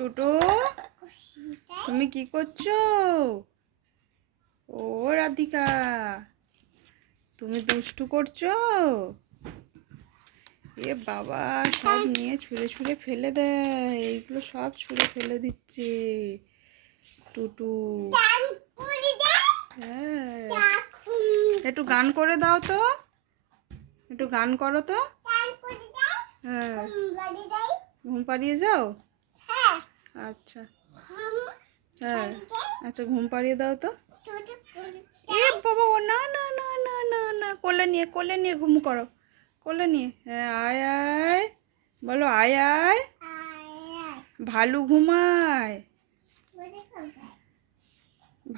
টুটু, তুমি কি করছো? ও রাধিকা, তুমি দুষ্টু করছো? এ বাবা, সব নিয়ে ছুঁড়ে ছুঁড়ে ফেলে দেয়। এইগুলো সব ছুঁড়ে ফেলে দিচ্ছে টুটু। হ্যাঁ, একটু গান করে দাও তো, একটু গান করো তো। হ্যাঁ, ঘুম পাড়িয়ে যাও। আচ্ছা, হ্যাঁ, আচ্ছা, ঘুম পাড়িয়ে দাও তো। এ বাবা, ও না না না না না না, কোলে নিয়ে ঘুম করো, কোলে নিয়ে। হ্যাঁ, আয় আয়, বলো আয় আয়। ভালু ঘুমায়,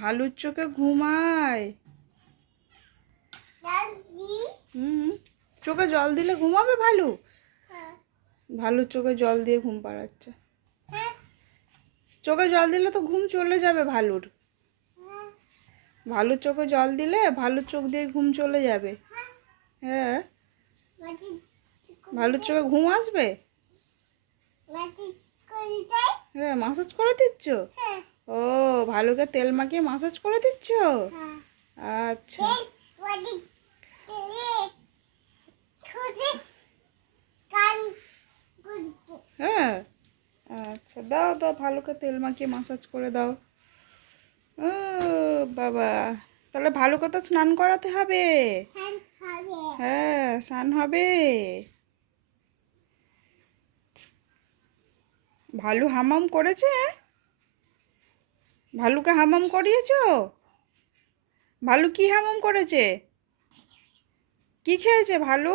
ভালুর চোখে ঘুমায়। চোখে জল দিলে ঘুমাবে ভালু? ভালুর চোখে জল দিয়ে ঘুম পাড়াচ্ছে। চোখে জল দিলে তো ঘুম চলে যাবে ভালুর। ভালুর চোখে জল দিলে ভালুর চোখ দিয়ে ঘুম চলে যাবে। হ্যাঁ, ভালুর চোখে ঘুম আসবে। হ্যাঁ, মাসাজ করে দিচ্ছ? ও, ভালুকে তেল মাখিয়ে মাসাজ করে দিচ্ছ? আচ্ছা, হ্যাঁ, আচ্ছা, দাও দাও, ভালুকে তেল মাখিয়ে মাসাজ করে দাও। ও বাবা, তাহলে ভালুকে তো স্নান করাতে হবে। হ্যাঁ, স্নান হবে। ভালু হামাম করেছে? ভালুকে হামাম করিয়েছো? ভালু কি হামাম করেছে? কি খেয়েছে ভালু?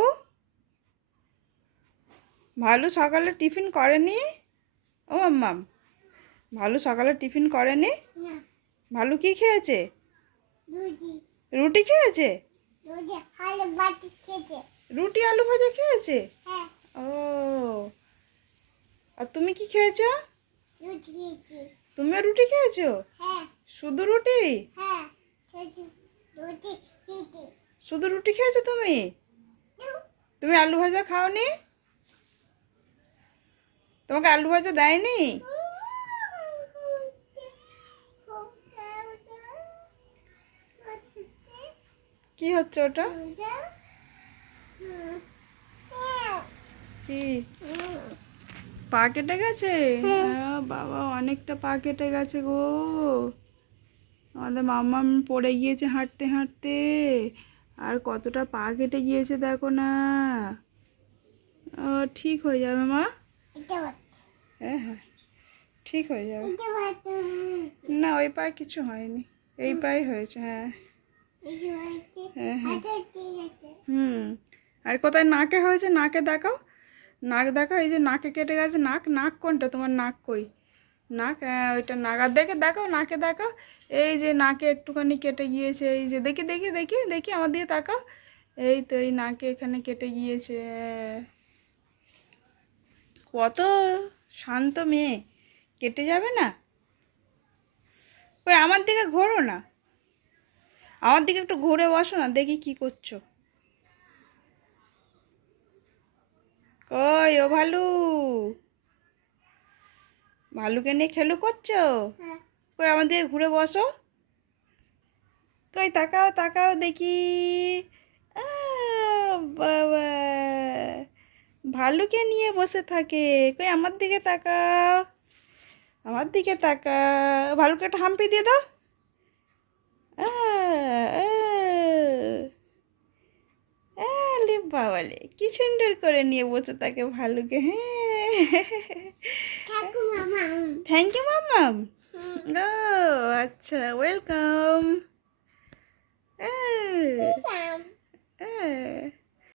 ভালু সকালে টিফিন করেনি? ও আম্মাম, ভালু সকালে টিফিন করেনি? ভালু কি খেয়েছে? রুটি খেয়েছে? রুটি আলু ভাজা খেয়েছে? ও, আর তুমি কি খেয়েছো? তুমিও রুটি খেয়েছো? শুধু রুটি? শুধু রুটি খেয়েছো তুমি? তুমি আলু ভাজা খাওনি? তোমাকে আলু ভাজা দেয়নি? কি হচ্ছে ওটা? কি, পা কেটে গেছে? বাবা, অনেকটা পা কেটে গেছে গো। আমাদের মাম্মাম পড়ে গিয়েছে হাঁটতে হাঁটতে, আর কতটা পা কেটে গিয়েছে দেখো না। ঠিক হয়ে যাবে মা। হ্যাঁ হ্যাঁ, ঠিক হয়ে যাবে। না, ওই পায়ে কিছু হয়নি, এই পায়ে হয়েছে। হ্যাঁ হ্যাঁ হ্যাঁ, আর কোথায় নাকে হয়েছে? নাকে দেখাও, নাক দেখাও। এই যে নাকে কেটে গেছে। নাক, নাক কোনটা তোমার? নাক কই? নাক, হ্যাঁ ওইটা নাক। আর দেখে দেখাও, নাকে দেখাও। এই যে নাকে একটুখানি কেটে গিয়েছে। এই যে দেখি দেখি দেখি দেখি, আমার দিকে তাকাও। এই তো, এই নাকে এখানে কেটে গিয়েছে। কত শান্ত মেয়ে, কেটে যাবে না? কই, আমার দিকে ঘোরো না, আমার দিকে একটু ঘুরে বসো না, দেখি কি করছো। কই ও ভালু, ভালুকে নিয়ে খেলু করছো? কই, আমার দিকে ঘুরে বসো। কই, তাকাও তাকাও দেখি। বাবা, ভালুকে নিয়ে বসে থাকে। কই, আমার দিকে তাকাও, আমার দিকে তাকাও। ভালুকে একটা হাম্পি দিয়ে দাও। আলে বাবালে, কি সুন্দর করে নিয়ে বসে থাকে ভালুকে। হ্যাঁ, থ্যাংক ইউ মাম্মাম। ও আচ্ছা, ওয়েলকাম।